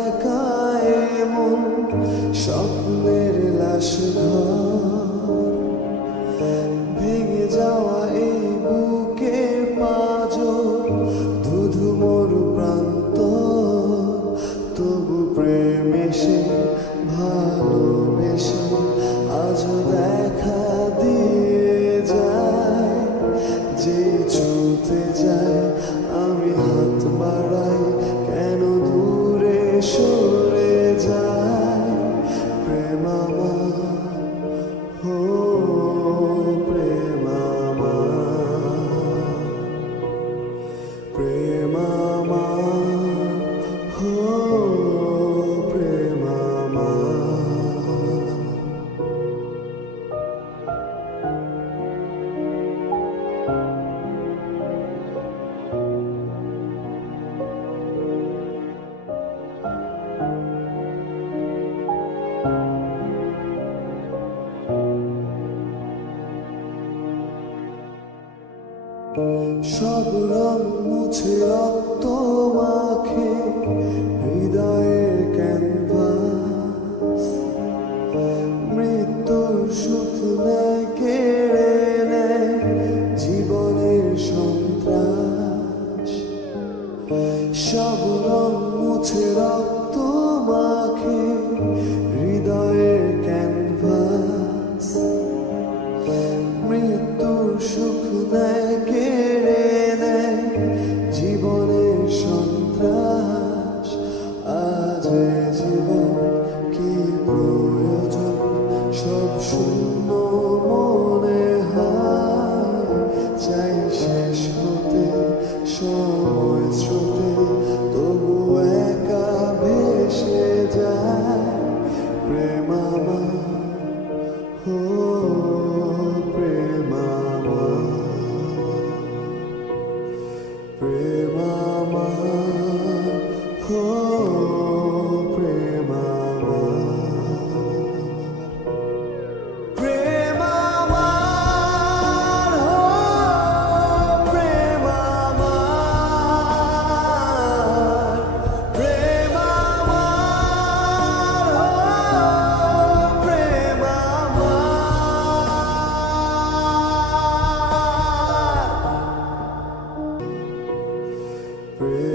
একা এমন স্বপ্নের লাশ ভেঙে যাওয়া এই বুকের পাঁজর ধুধু মরু প্রান্ত তবু প্রেম এসে ভালোবেসে আজও দেখা দিয়ে যায় যে ছুতে যায় আমি হাত বাড়াই কেন দূরে সরে যায় প্রেম আমার হো প্রেম আমার প্রেম আমার হো প্রেম আমার সব রং মুছে রক্ত মাখে হৃদয়ের ক্যানভাস মৃত্যুর সুখ নেয় কেড়ে নেয় জীবনের সন্ত্রাস সব রং মুছে রক্ত মাখে হৃদয়ের ক্যানভাস মৃত্যুর সুখ নেয় কেড়ে নেয় জীবনের সন্ত্রাস আজ জীবন কি প্রয়োজন সব শূন্য মনে হয় চাই শেষ হতে সময় স্রোতে তবু একা ভেসে যায় প্রেম আমার হো প্রেম আমার প্রেম আমার হো প্রেম আমার প্রেম আমার হো প্রেম আমার প্রেম আমার হো প্রেম আমার প্রেম